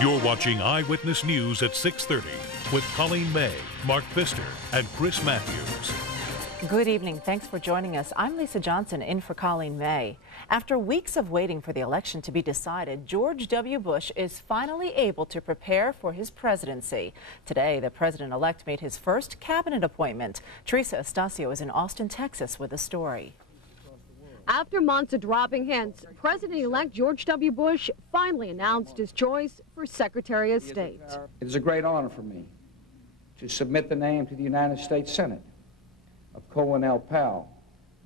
You're watching Eyewitness News at 6:30 with Colleen May, Mark Pfister, and Chris Maathuis. Good evening. Thanks for joining us. I'm Lisa Johnson in for Colleen May. After weeks of waiting for the election to be decided, George W. Bush is finally able to prepare for his presidency. Today, the president-elect made his first cabinet appointment. Teresa Estacio is in Austin, Texas with a story. After months of dropping hints, President-elect George W. Bush finally announced his choice for Secretary of State. It is a great honor for me to submit the name to the United States Senate of Colin Powell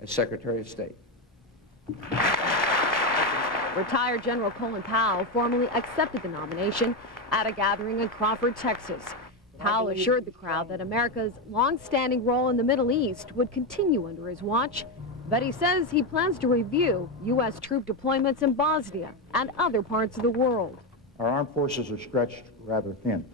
as Secretary of State. Retired General Colin Powell formally accepted the nomination at a gathering in Crawford, Texas. Powell assured the crowd that America's long-standing role in the Middle East would continue under his watch, but he says he plans to review U.S. troop deployments in Bosnia and other parts of the world. Our armed forces are stretched rather thin,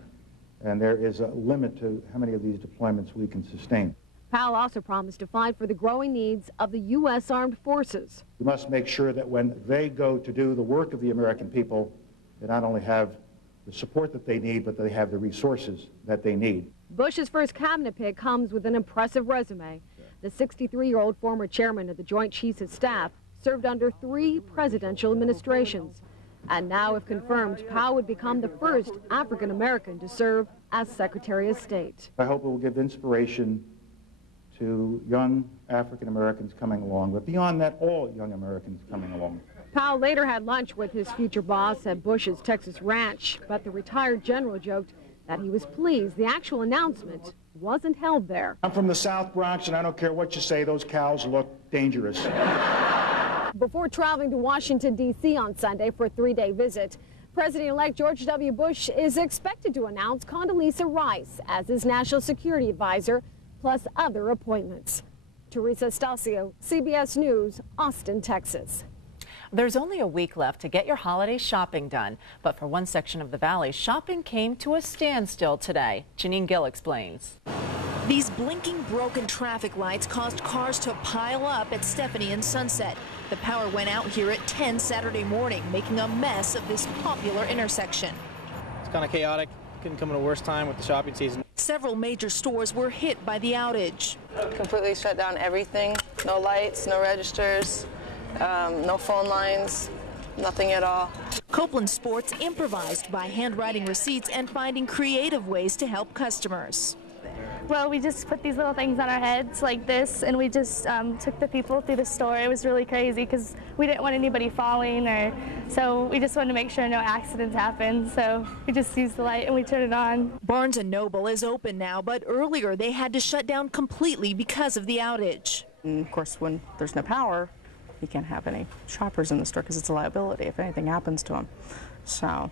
and there is a limit to how many of these deployments we can sustain. Powell also promised to fight for the growing needs of the U.S. Armed Forces. We must make sure that when they go to do the work of the American people, they not only have the support that they need, but they have the resources that they need. Bush's first cabinet pick comes with an impressive resume. The 63-year-old former chairman of the Joint Chiefs of Staff served under 3 presidential administrations. And now, if confirmed, Powell would become the first African-American to serve as Secretary of State. I hope it will give inspiration to young African-Americans coming along, but beyond that, all young Americans coming along. Powell later had lunch with his future boss at Bush's Texas ranch, but the retired general joked that he was pleased the actual announcement wasn't held there. I'm from the South Bronx, and I don't care what you say, those cows look dangerous. Before traveling to Washington, D.C. on Sunday for a 3-day visit, President-elect George W. Bush is expected to announce Condoleezza Rice as his national security advisor, plus other appointments. Teresa Estacio, CBS News, Austin, Texas. There's only a week left to get your holiday shopping done, but for one section of the valley, shopping came to a standstill today. Janine Gill explains. These blinking broken traffic lights caused cars to pile up at Stephanie and Sunset. The power went out here at 10 Saturday morning, making a mess of this popular intersection. It's kind of chaotic. Couldn't come at a worse time with the shopping season. Several major stores were hit by the outage. Completely shut down everything. No lights, no registers, no phone lines, nothing at all. Copeland Sports improvised by handwriting receipts and finding creative ways to help customers. Well, we just put these little things on our heads like this, and we just took the people through the store. It was really crazy because we didn't want anybody falling, so we just wanted to make sure no accidents happened. So we just used the light and we turned it on. Barnes & Noble is open now, but earlier they had to shut down completely because of the outage. And of course, when there's no power, you can't have any shoppers in the store because it's a liability if anything happens to them. So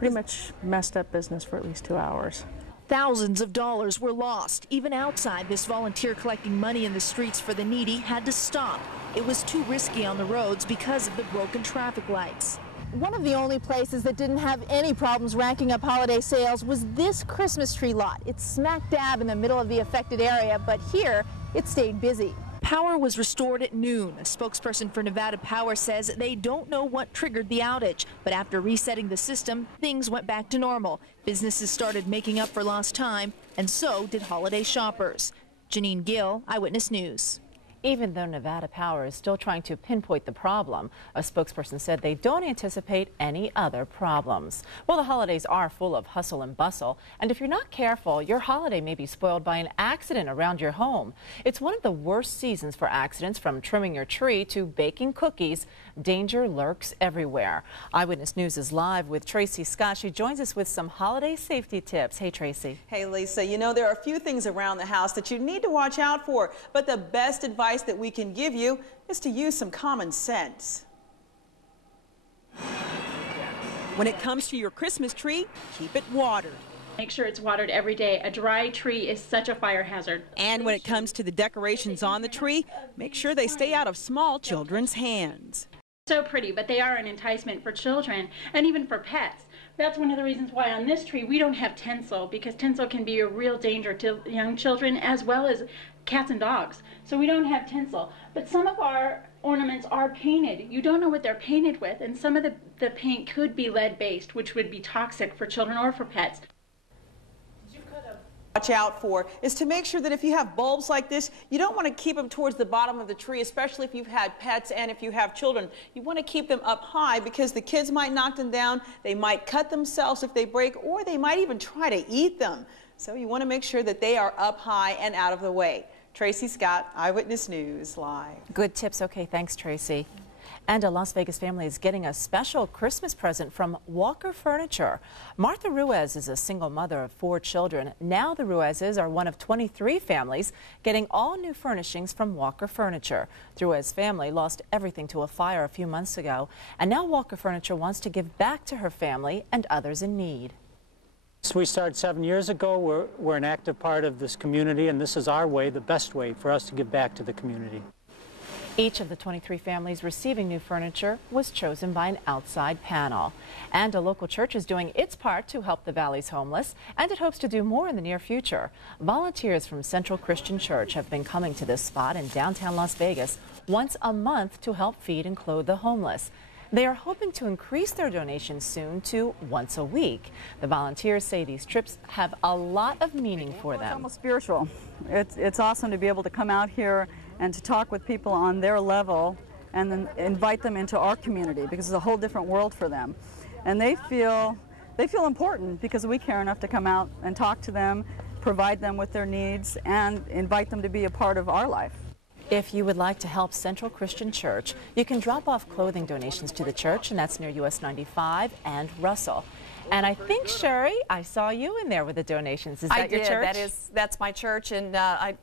pretty much messed up business for at least 2 hours. Thousands of dollars were lost. Even outside, this volunteer collecting money in the streets for the needy had to stop. It was too risky on the roads because of the broken traffic lights. One of the only places that didn't have any problems racking up holiday sales was this Christmas tree lot. It's smack dab in the middle of the affected area, but here it stayed busy. Power was restored at noon. A spokesperson for Nevada Power says they don't know what triggered the outage, but after resetting the system, things went back to normal. Businesses started making up for lost time, and so did holiday shoppers. Janine Gill, Eyewitness News. Even though Nevada Power is still trying to pinpoint the problem, a spokesperson said they don't anticipate any other problems. Well, the holidays are full of hustle and bustle, and if you're not careful, your holiday may be spoiled by an accident around your home. It's one of the worst seasons for accidents, from trimming your tree to baking cookies. Danger lurks everywhere. Eyewitness News is live with Traci Scott. She joins us with some holiday safety tips. Hey, Traci. Hey, Lisa. You know, there are a few things around the house that you need to watch out for, but the best advice that we can give you is to use some common sense. When it comes to your Christmas tree, keep it watered. Make sure it's watered every day. A dry tree is such a fire hazard. And when it comes to the decorations on the tree, make sure they stay out of small children's hands. So pretty, but they are an enticement for children and even for pets. That's one of the reasons why on this tree we don't have tinsel, because tinsel can be a real danger to young children as well as cats and dogs. So we don't have tinsel. But some of our ornaments are painted. You don't know what they're painted with, and some of the paint could be lead-based, which would be toxic for children or for pets. Watch out for is to make sure that if you have bulbs like this, you don't want to keep them towards the bottom of the tree, especially if you've had pets and if you have children. You want to keep them up high because the kids might knock them down, they might cut themselves if they break, or they might even try to eat them. So you want to make sure that they are up high and out of the way. Traci Scott, Eyewitness News, live. Good tips. Okay, thanks, Tracy. And a Las Vegas family is getting a special Christmas present from Walker Furniture. Martha Ruiz is a single mother of 4 children. Now the Ruizes are one of 23 families getting all new furnishings from Walker Furniture. The Ruiz family lost everything to a fire a few months ago, and now Walker Furniture wants to give back to her family and others in need. So we started 7 years ago. We're an active part of this community, and this is our way, the best way for us to give back to the community. Each of the 23 families receiving new furniture was chosen by an outside panel. And a local church is doing its part to help the Valley's homeless, and it hopes to do more in the near future. Volunteers from Central Christian Church have been coming to this spot in downtown Las Vegas once a month to help feed and clothe the homeless. They are hoping to increase their donations soon to once a week. The volunteers say these trips have a lot of meaning for them. It's almost spiritual. It's awesome to be able to come out here and to talk with people on their level and then invite them into our community, because it's a whole different world for them. And they feel important because we care enough to come out and talk to them, provide them with their needs, and invite them to be a part of our life. If you would like to help Central Christian Church, you can drop off clothing donations to the church, and that's near US 95 and Russell. And I think, Sherry, I saw you in there with the donations. Is that your church? That's my church, and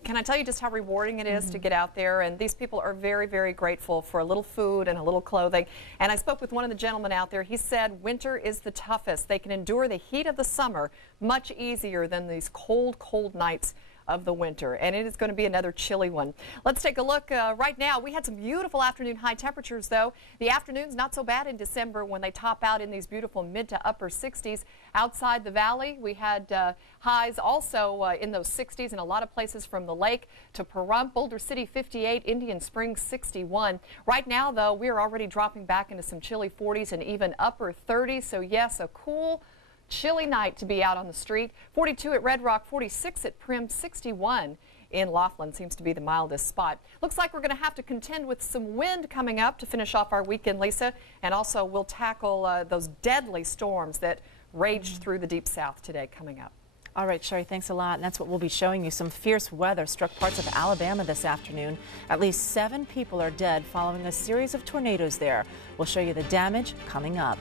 can I tell you just how rewarding it is to get out there? And these people are very, very grateful for a little food and a little clothing. And I spoke with one of the gentlemen out there. He said winter is the toughest. They can endure the heat of the summer much easier than these cold, cold nights of the winter, and it is going to be another chilly one. Let's take a look right now. We had some beautiful afternoon high temperatures, though. The afternoons not so bad in December when they top out in these beautiful mid to upper 60s. Outside the valley, we had highs also in those 60s in a lot of places from the lake to Pahrump, Boulder City 58, Indian Springs 61. Right now, though, we are already dropping back into some chilly 40s and even upper 30s. So yes, a cool, chilly night to be out on the street. 42 at Red Rock, 46 at Prim, 61 in Laughlin seems to be the mildest spot. Looks like we're going to have to contend with some wind coming up to finish off our weekend, Lisa, and also we'll tackle those deadly storms that raged through the deep south today coming up. All right, Sherry, thanks a lot. And that's what we'll be showing you. Some fierce weather struck parts of Alabama this afternoon. At least 7 people are dead following a series of tornadoes there. We'll show you the damage coming up.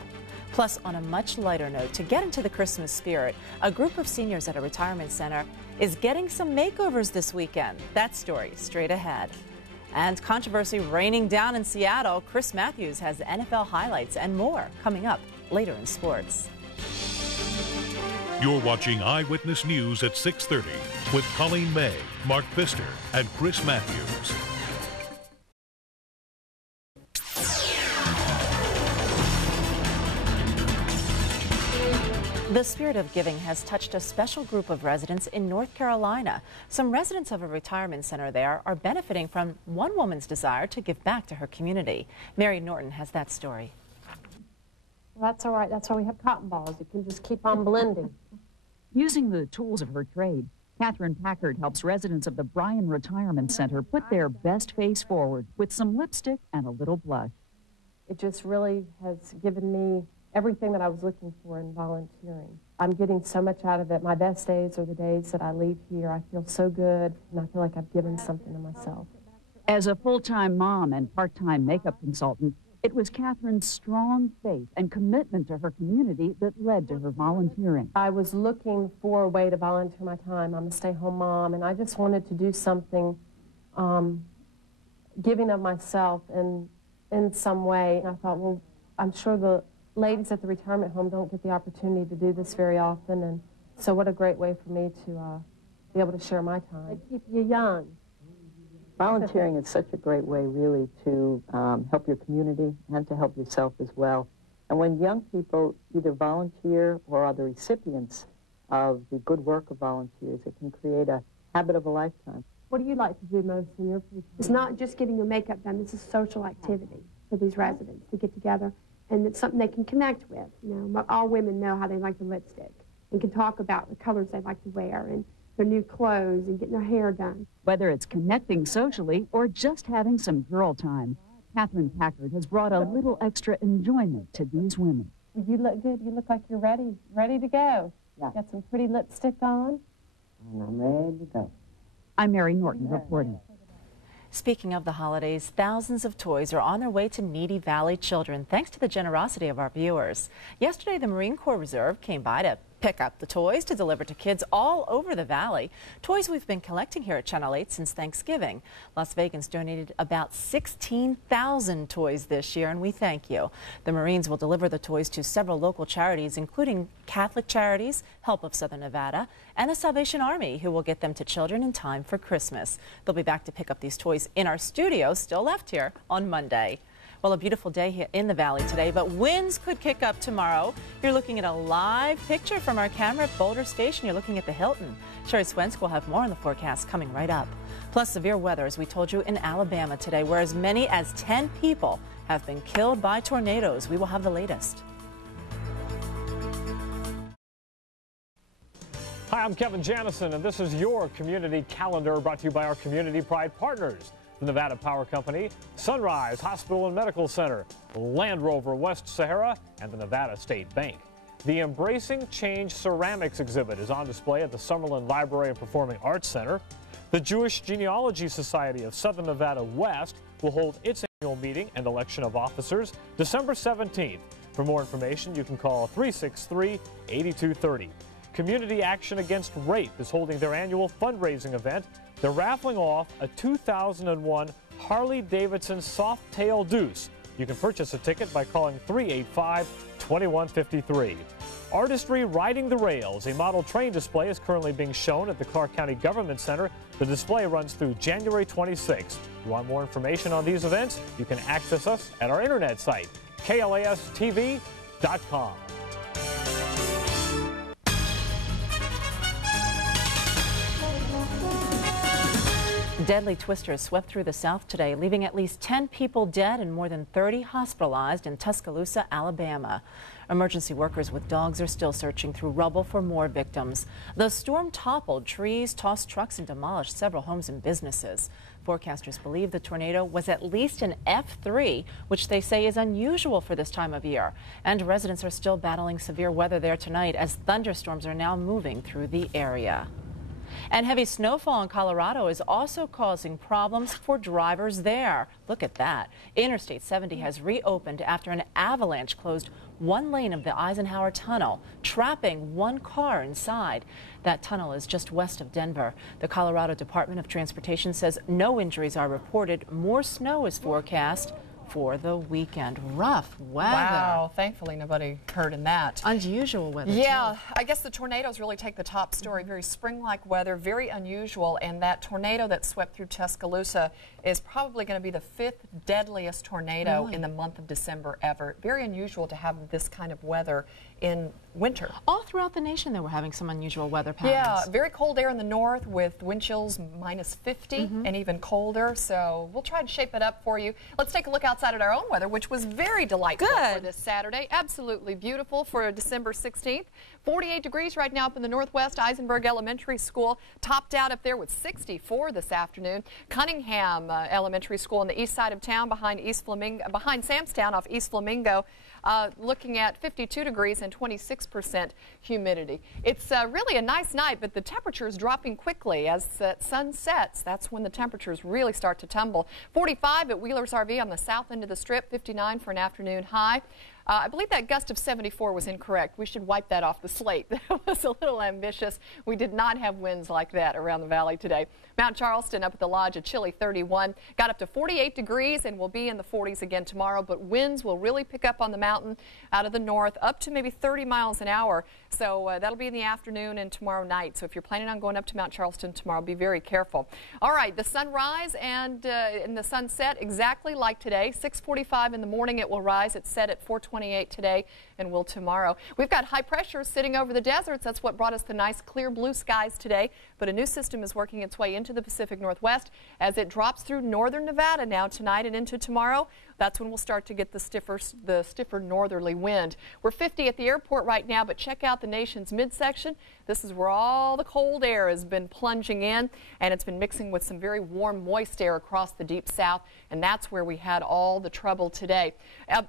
Plus, on a much lighter note, to get into the Christmas spirit, a group of seniors at a retirement center is getting some makeovers this weekend. That story straight ahead. And controversy raining down in Seattle. Chris Maathuis has the NFL highlights and more coming up later in sports. You're watching Eyewitness News at 6:30 with Colleen May, Mark Pfister, and Chris Maathuis. The spirit of giving has touched a special group of residents in North Carolina. Some residents of a retirement center there are benefiting from one woman's desire to give back to her community. Mary Norton has that story. Well, that's all right. That's why we have cotton balls. You can just keep on blending. Using the tools of her trade, Catherine Packard helps residents of the Bryan Retirement Center put their best face forward with some lipstick and a little blush. It just really has given me everything that I was looking for in volunteering. I'm getting so much out of it. My best days are the days that I leave here. I feel so good, and I feel like I've given something to myself. As a full-time mom and part-time makeup consultant, it was Catherine's strong faith and commitment to her community that led to her volunteering. I was looking for a way to volunteer my time. I'm a stay-home mom, and I just wanted to do something giving of myself in some way. And I thought, well, I'm sure the ladies at the retirement home don't get the opportunity to do this very often, and so what a great way for me to be able to share my time. They keep you young. Volunteering is such a great way, really, to help your community and to help yourself as well. And when young people either volunteer or are the recipients of the good work of volunteers, it can create a habit of a lifetime. What do you like to do most in your free time? It's not just getting your makeup done. This is a social activity for these residents to get together, and it's something they can connect with. You know, all women know how they like the lipstick and can talk about the colors they like to wear and their new clothes and getting their hair done. Whether it's connecting socially or just having some girl time, Catherine Packard has brought a little extra enjoyment to these women. You look good. You look like you're ready to go. Yeah. Got some pretty lipstick on. And I'm ready to go. I'm Mary Norton reporting. Speaking of the holidays, thousands of toys are on their way to needy Valley children thanks to the generosity of our viewers. Yesterday, the Marine Corps Reserve came by to pick up the toys to deliver to kids all over the Valley. Toys we've been collecting here at Channel 8 since Thanksgiving. Las Vegans donated about 16,000 toys this year, and we thank you. The Marines will deliver the toys to several local charities, including Catholic Charities, Help of Southern Nevada, and the Salvation Army, who will get them to children in time for Christmas. They'll be back to pick up these toys in our studio, still left here, on Monday. Well, a beautiful day here in the Valley today, but winds could kick up tomorrow. You're looking at a live picture from our camera at Boulder Station. You're looking at the Hilton. Sherry Swensk will have more on the forecast coming right up. Plus, severe weather, as we told you, in Alabama today, where as many as 10 people have been killed by tornadoes. We will have the latest. Hi, I'm Kevin Janison, and this is your community calendar brought to you by our Community Pride partners. The Nevada Power Company, Sunrise Hospital and Medical Center, Land Rover West Sahara, and the Nevada State Bank. The Embracing Change Ceramics exhibit is on display at the Summerlin Library and Performing Arts Center. The Jewish Genealogy Society of Southern Nevada West will hold its annual meeting and election of officers December 17th. For more information, you can call 363-8230. Community Action Against Rape is holding their annual fundraising event. They're raffling off a 2001 Harley-Davidson Softail Deuce. You can purchase a ticket by calling 385-2153. Artistry Riding the Rails, a model train display, is currently being shown at the Clark County Government Center. The display runs through January 26th. If you want more information on these events, you can access us at our internet site, KLAS-TV.com. Deadly twisters swept through the South today, leaving at least 10 people dead and more than 30 hospitalized in Tuscaloosa, Alabama. Emergency workers with dogs are still searching through rubble for more victims. The storm toppled trees, tossed trucks, and demolished several homes and businesses. Forecasters believe the tornado was at least an F3, which they say is unusual for this time of year. And residents are still battling severe weather there tonight as thunderstorms are now moving through the area. And heavy snowfall in Colorado is also causing problems for drivers there. Look at that. Interstate 70 has reopened after an avalanche closed one lane of the Eisenhower Tunnel, trapping one car inside. That tunnel is just west of Denver. The Colorado Department of Transportation says no injuries are reported. More snow is forecast for the weekend. Rough weather. Wow, thankfully nobody hurt in that. Unusual weather. Yeah, too. I guess the tornadoes really take the top story. Very spring-like weather, very unusual, and that tornado that swept through Tuscaloosa is probably going to be the 5th deadliest tornado in the month of December ever. Very unusual to have this kind of weather in winter. All throughout the nation, they were having some unusual weather patterns. Yeah, very cold air in the north with wind chills minus 50 and even colder. So we'll try to shape it up for you. Let's take a look outside at our own weather, which was very delightful for this Saturday. Absolutely beautiful for December 16th. 48 degrees right now up in the northwest. Eisenberg Elementary School topped out up there with 64 this afternoon. Cunningham Elementary School on the east side of town behind Samstown off East Flamingo. Looking at 52 degrees and 26% humidity. It's really a nice night, but the temperature is dropping quickly. As the sun sets, that's when the temperatures really start to tumble. 45 at Wheeler's RV on the south end of the strip, 59 for an afternoon high. I believe that gust of 74 was incorrect. We should wipe that off the slate. That was a little ambitious. We did not have winds like that around the valley today. Mount Charleston up at the Lodge, a chilly 31. Got up to 48 degrees and will be in the 40s again tomorrow, but winds will really pick up on the mountain out of the north up to maybe 30 miles an hour. So that'll be in the afternoon and tomorrow night. So if you're planning on going up to Mount Charleston tomorrow, be very careful. All right, the sunrise and the sunset exactly like today. 6:45 in the morning it will rise. It's set at 4:20 28 today and will tomorrow. We've got high pressure sitting over the deserts. That's what brought us the nice clear blue skies today. But a new system is working its way into the Pacific Northwest as it drops through northern Nevada now tonight and into tomorrow. That's when we'll start to get the stiffer northerly wind. We're 50 at the airport right now, but check out the nation's midsection. This is where all the cold air has been plunging in, and it's been mixing with some very warm, moist air across the deep south, and that's where we had all the trouble today.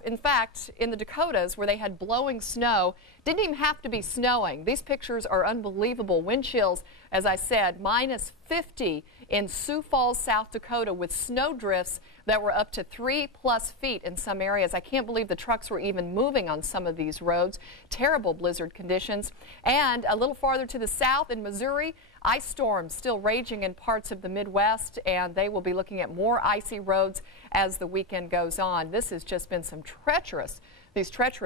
In fact, in the Dakotas, where they had blowing snow, didn't even have to be snowing. These pictures are unbelievable. Wind chills, as I said, minus 50 in Sioux Falls, South Dakota, with snow drifts that were up to 3+ feet in some areas. I can't believe the trucks were even moving on some of these roads. Terrible blizzard conditions. And a little farther to the south in Missouri, ice storms still raging in parts of the Midwest, and they will be looking at more icy roads as the weekend goes on. This has just been some treacherous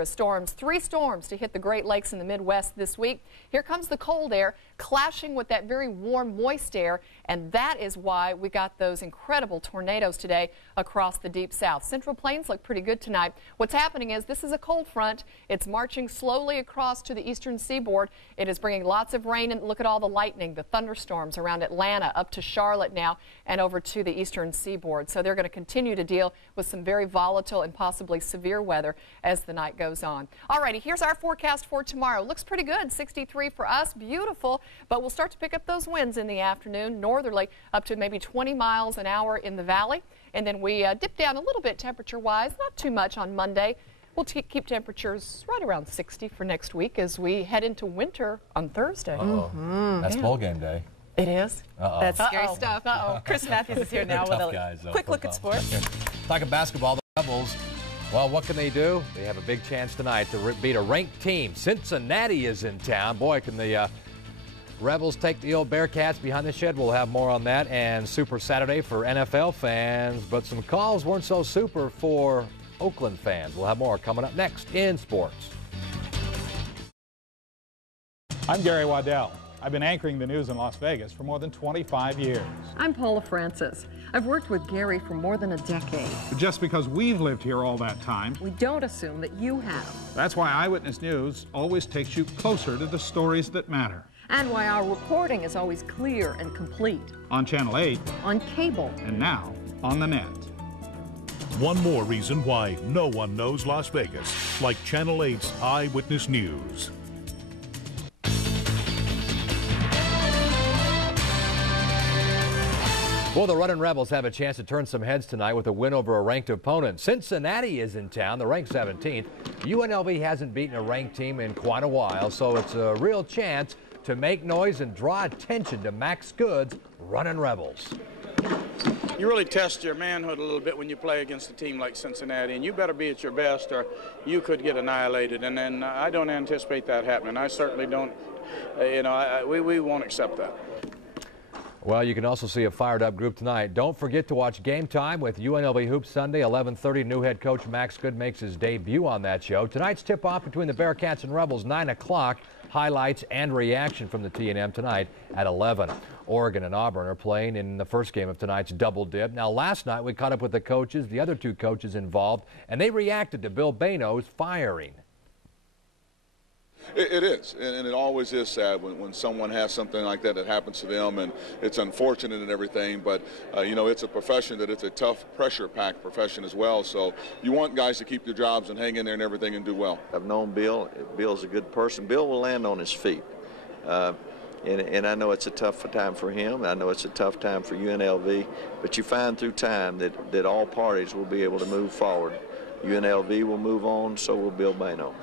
storms. 3 storms to hit the Great Lakes in the Midwest this week. Here comes the cold air clashing with that very warm, moist air, and that is why we got those incredible tornadoes today across the deep south. Central Plains look pretty good tonight. What's happening is this is a cold front. It's marching slowly across to the eastern seaboard. It is bringing lots of rain, and look at all the lightning, the thunderstorms around Atlanta up to Charlotte now and over to the eastern seaboard. So they're going to continue to deal with some very volatile and possibly severe weather as the night goes on. Alrighty, here's our forecast for tomorrow. Looks pretty good. 63 for us, beautiful, but we'll start to pick up those winds in the afternoon, northerly up to maybe 20 miles an hour in the valley, and then we dip down a little bit temperature-wise, not too much on Monday. We'll keep temperatures right around 60 for next week as we head into winter on Thursday. That's bowl game day. It is. That's scary stuff. Chris Maathuis is here now with a quick look at sports. Talking basketball, the Rebels. Well, what can they do? They have a big chance tonight to beat a ranked team. Cincinnati is in town. Boy, can the Rebels take the old Bearcats behind the shed. We'll have more on that, and Super Saturday for NFL fans. But some calls weren't so super for Oakland fans. We'll have more coming up next in sports. I'm Gary Waddell. I've been anchoring the news in Las Vegas for more than 25 years. I'm Paula Francis. I've worked with Gary for more than a decade. But just because we've lived here all that time, we don't assume that you have. That's why Eyewitness News always takes you closer to the stories that matter. And why our reporting is always clear and complete. On Channel 8. On cable. And now on the net. One more reason why no one knows Las Vegas like Channel 8's Eyewitness News. Well, the Runnin' Rebels have a chance to turn some heads tonight with a win over a ranked opponent. Cincinnati is in town, the ranked 17th. UNLV hasn't beaten a ranked team in quite a while, so it's a real chance to make noise and draw attention to Max Good's Runnin' Rebels. You really test your manhood a little bit when you play against a team like Cincinnati, and you better be at your best or you could get annihilated, and then I don't anticipate that happening. I certainly don't, we won't accept that. Well, you can also see a fired-up group tonight. Don't forget to watch Game Time with UNLV Hoops Sunday, 11:30. New head coach Max Good makes his debut on that show. Tonight's tip-off between the Bearcats and Rebels, 9 o'clock. Highlights and reaction from the T&M tonight at 11. Oregon and Auburn are playing in the first game of tonight's double dip. Now, last night we caught up with the coaches, the other 2 coaches involved, and they reacted to Bill Bayno's firing. It is, and it always is sad when someone has something like that happens to them, and it's unfortunate and everything, but, it's a profession that it's a tough, pressure-packed profession as well, so you want guys to keep their jobs and hang in there and everything and do well. I've known Bill. Bill's a good person. Bill will land on his feet, and I know it's a tough time for him. I know it's a tough time for UNLV, but you find through time that all parties will be able to move forward. UNLV will move on, so will Bill Bayno.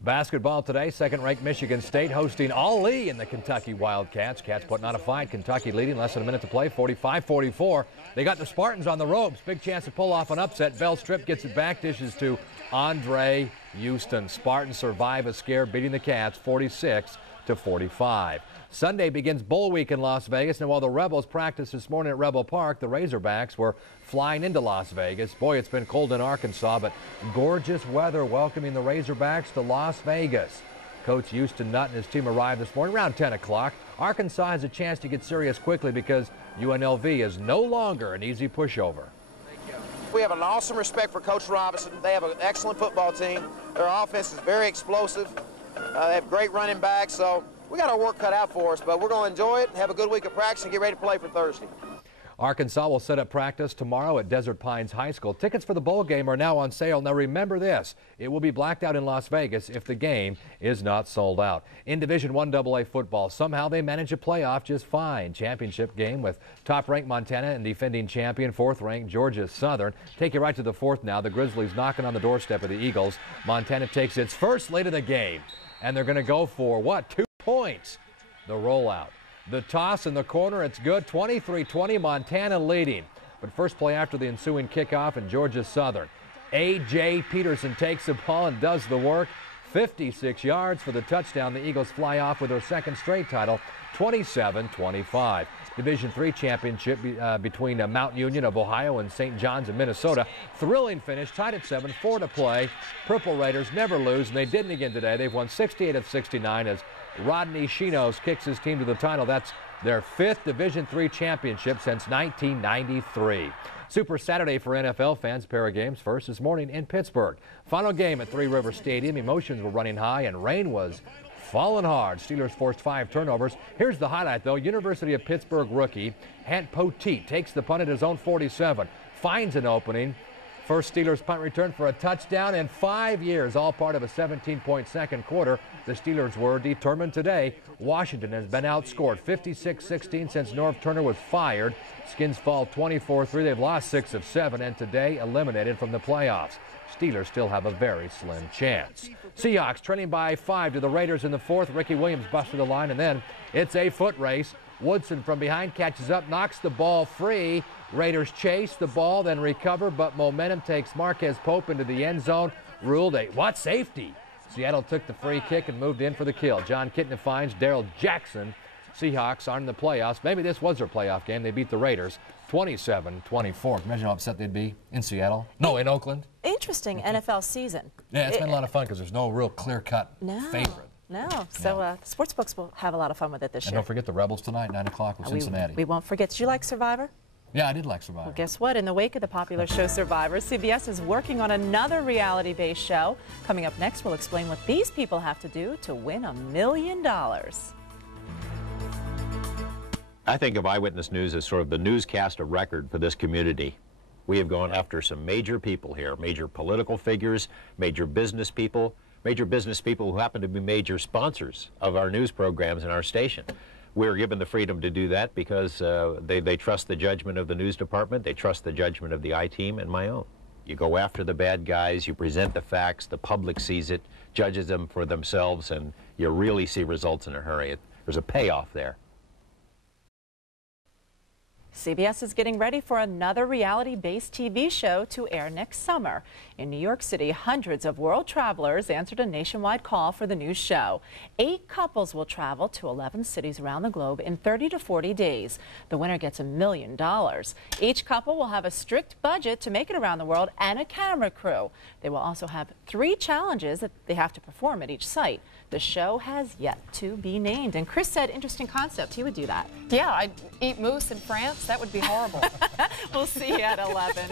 Basketball today, second-ranked Michigan State hosting Ali in the Kentucky Wildcats. Cats putting on a fight. Kentucky leading, less than a minute to play, 45-44. They got the Spartans on the ropes. Big chance to pull off an upset. Bell Strip gets it back, dishes to Andre Houston. Spartans survive a scare, beating the Cats 46-45. Sunday begins bowl week in Las Vegas, and while the Rebels practiced this morning at Rebel Park, the Razorbacks were flying into Las Vegas. Boy, it's been cold in Arkansas, but gorgeous weather welcoming the Razorbacks to Las Vegas. Coach Houston Nutt and his team arrived this morning around 10 o'clock. Arkansas has a chance to get serious quickly because UNLV is no longer an easy pushover. We have an awesome respect for Coach Robinson. They have an excellent football team. Their offense is very explosive. They have great running backs, so we got our work cut out for us, but we're going to enjoy it, have a good week of practice, and get ready to play for Thursday. Arkansas will set up practice tomorrow at Desert Pines High School. Tickets for the bowl game are now on sale. Now remember this, it will be blacked out in Las Vegas if the game is not sold out. In Division I AA football, somehow they manage a playoff just fine. Championship game with top-ranked Montana and defending champion, fourth-ranked Georgia Southern. Take you right to the fourth now. The Grizzlies knocking on the doorstep of the Eagles. Montana takes its first lead of the game, and they're going to go for, what, 2 points? The rollout. The toss in the corner, it's good, 23-20, Montana leading. But first play after the ensuing kickoff, and Georgia Southern. A.J. Peterson takes the ball and does the work. 56 yards for the touchdown. The Eagles fly off with their second straight title, 27-25. Division III championship between Mount Union of Ohio and St. John's of Minnesota. Thrilling finish, tied at 7, 4 to play. Purple Raiders never lose, and they didn't again today. They've won 68 of 69 as Rodney Chinos kicks his team to the title. That's their 5th Division III championship since 1993. Super Saturday for NFL fans. Pair of games first this morning in Pittsburgh. Final game at Three River Stadium. Emotions were running high and rain was falling hard. Steelers forced 5 turnovers. Here's the highlight, though. University of Pittsburgh rookie Hant Poteet takes the punt at his own 47, finds an opening. First Steelers punt return for a touchdown in 5 years, all part of a 17-point second quarter. The Steelers were determined today. Washington has been outscored 56-16 since Norv Turner was fired. Skins fall 24-3. They've lost 6 of 7 and today eliminated from the playoffs. Steelers still have a very slim chance. Seahawks trailing by 5 to the Raiders in the 4th. Ricky Williams busted the line, and then it's a foot race. Woodson from behind catches up, knocks the ball free. Raiders chase the ball, then recover, but momentum takes Marquez Pope into the end zone. Ruled a safety. Seattle took the free kick and moved in for the kill. John Kitna finds Darrell Jackson. Seahawks aren't in the playoffs. Maybe this was their playoff game. They beat the Raiders 27-24. Imagine how upset they'd be in Seattle. No, in Oakland. Interesting NFL season. Yeah, it's been a lot of fun because there's no real clear-cut favorite. No, so the sports books will have a lot of fun with it this year. And don't forget the Rebels tonight, 9 o'clock with Cincinnati. We won't forget. Did you like Survivor? Yeah, I did like Survivor. Well, guess what? In the wake of the popular show Survivor, CBS is working on another reality-based show. Coming up next, we'll explain what these people have to do to win $1 million. I think of Eyewitness News as sort of the newscast of record for this community. We have gone after some major people here, major political figures, major business people who happen to be major sponsors of our news programs and our station. We're given the freedom to do that because they trust the judgment of the news department, they trust the judgment of the I-team and my own. You go after the bad guys, you present the facts, the public sees it, judges them for themselves, and you really see results in a hurry. There's a payoff there. CBS is getting ready for another reality-based TV show to air next summer. In New York City, hundreds of world travelers answered a nationwide call for the new show. 8 couples will travel to 11 cities around the globe in 30 to 40 days. The winner gets $1 million. Each couple will have a strict budget to make it around the world and a camera crew. They will also have 3 challenges that they have to perform at each site. The show has yet to be named. And Chris said, interesting concept. He would do that. Yeah, I'd eat moose in France. That would be horrible. We'll see you at 11.